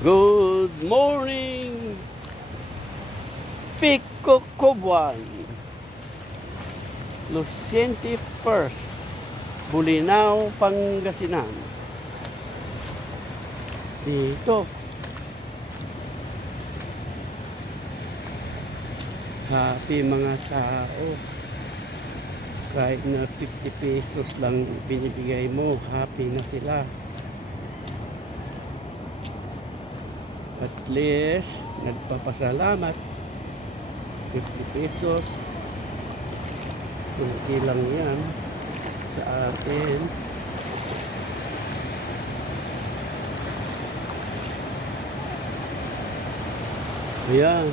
Good morning, Pico Cobuan, Luciente First, Bulinaw, Pangasinan. Dito, happy mga tao. Kahit na 50 pesos lang binibigay mo, happy na sila. At least, nagpapasalamat. 50 pesos. Kunti lang yan sa atin. Ayan.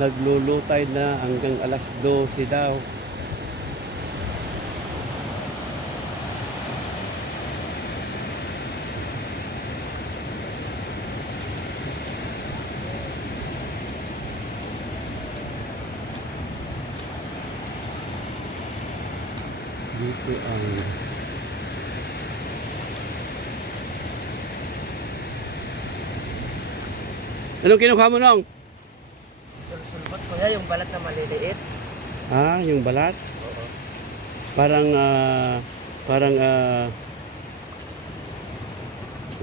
Naglulutay na hanggang alas 12 daw. Dito ang anong kinuha mo nung? Sulsulbot kuya, yung balat na maliliit. Ah, yung balat? Oo. Parang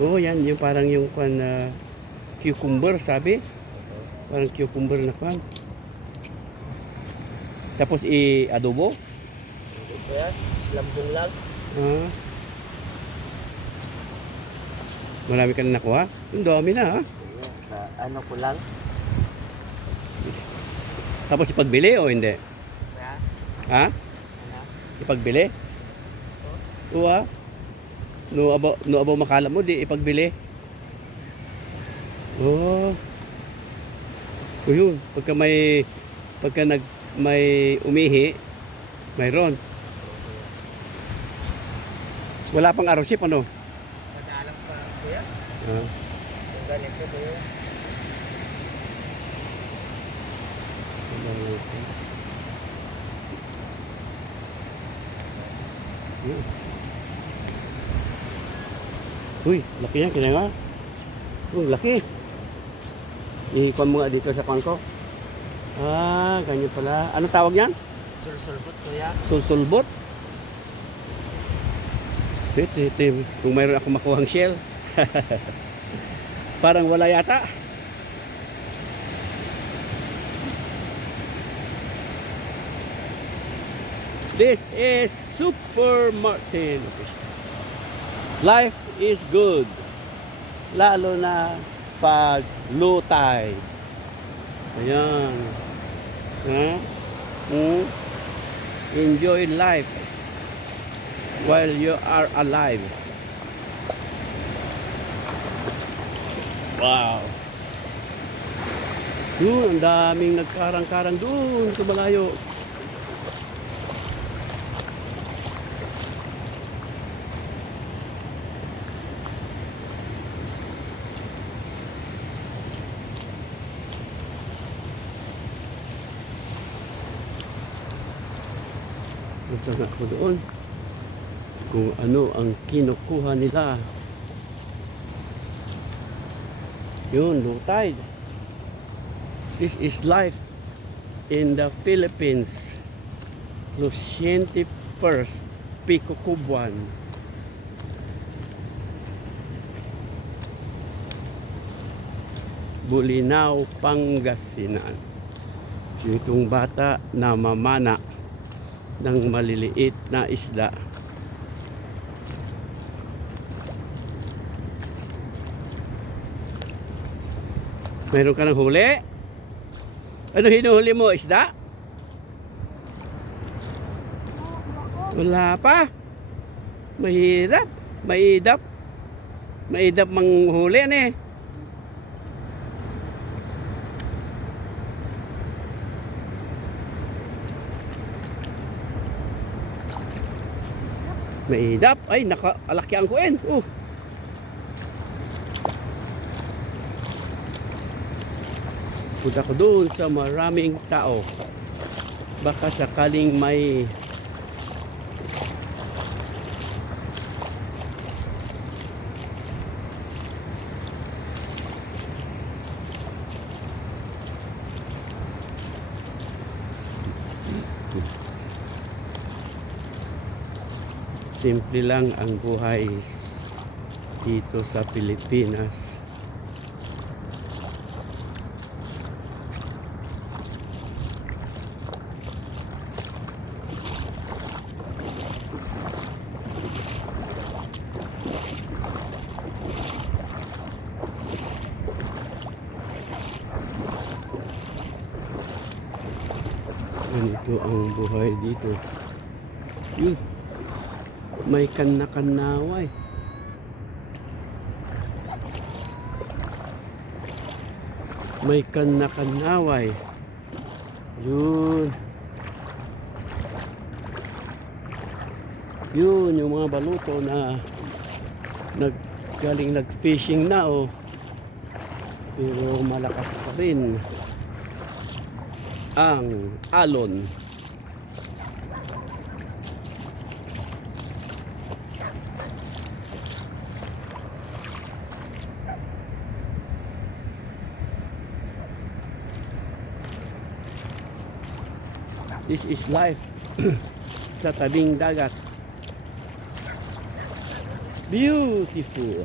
oh yan, yung parang yung cucumber sabi. Parang cucumber na kwan. Tapos i-adobo? Hindi kuya, lambong lang. Ah. Marami ka na nakuha? Ang dami na ha. Kuya, ano ko lang. Tapos ipagbili o hindi? Kuya, Ha? ano? Ipagbili? Oo ha? No abo makala mo di ipagbili. Oh. O yun, pagka may umihi, mayroon. Wala pang arosip ano? Nag-aalam pa kuya. Ah. Yung ganito kuya. Uy, laki yan, kinanga. Uy, laki. Iikuan mo nga dito sa pangko. Ah, ganyan pala. Ano tawag yan? Sulsulbot kuya. Sulsulbot? Ito. Kung mayroon ako makuhang shell. Parang wala yata. This is Super Martin. Life is good. Lalo na pag low tide. Ayan. Enjoy life while you are alive. Wow. Ang daming nagkarang-karang doon sa malayo. Punta nga ako doon kung ano ang kinukuha nila. Yun, low tide. This is life in the Philippines. Luciente First, Pico Cobuan. Bulinaw, Pangasinan. Itong bata na mamana ng maliliit na isda. Mayroon ka ng huli? Ano hinuhuli mo? Isda? Wala pa. Mahirap. Maidap manghuli ano eh. Maidap. Ay, nakalaki ang kuwen. Punta ko doon sa maraming tao. Baka sakaling may Simple lang ang buhay dito sa Pilipinas. Ganito ang buhay dito. Yun. May kana-kanaway. May kana-kanaway. Yun. Yun, yung mga baluto na galing nag-fishing na, oh. Pero malakas pa rin ang alon. This is life sa tabing dagat. Beautiful.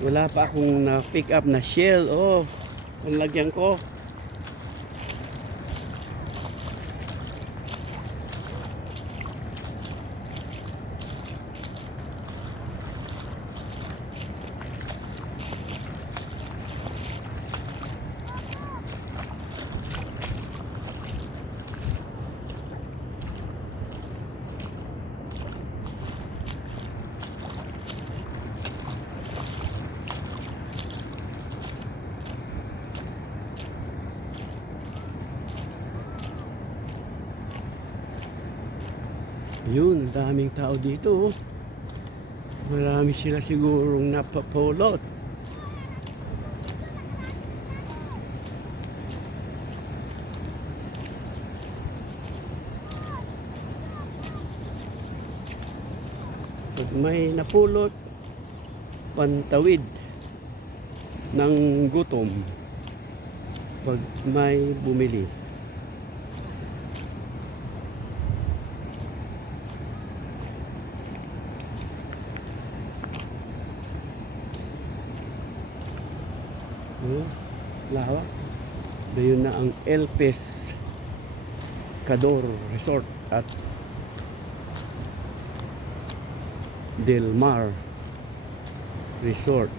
Wala pa akong na-pick up na shell. Oh, ang lagyan ko. Yun, daming tao dito, oh. Marami sila sigurong napapulot. Pag may napulot, pantawid ng gutom pag may bumili. Lawak. Dayon na ang Elpis Cador Resort at Del Mar Resort.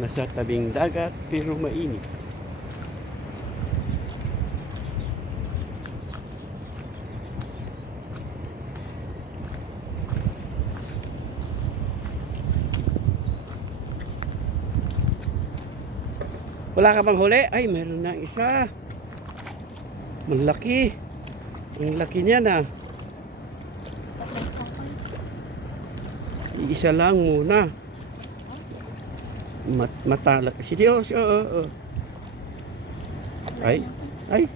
Nasa tabing dagat pero mainit. Wala ka bang huli? Ay, meron na isa. Malaki. Ang laki niya na. Isa lang muna. Matalak. Seryoso. Ay. Ay.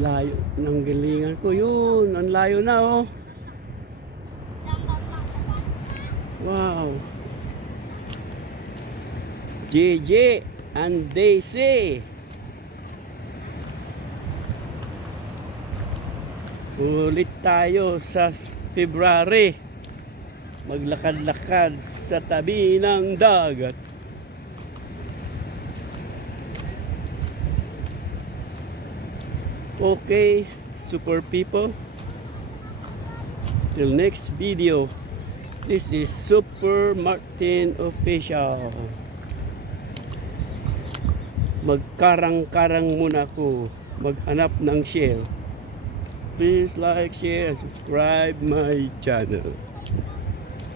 Layo ng gilingan ko. Yun, ang layo na, oh. Wow. JJ and Daisy. Ulit tayo sa February. Maglakad-lakad sa tabi ng dagat. Okay, super people. Till next video. This is Super Martin Official. Magkarang-karang muna ako. Maghanap ng shell. Please like, share, and subscribe my channel.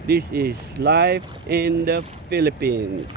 This is life in the Philippines.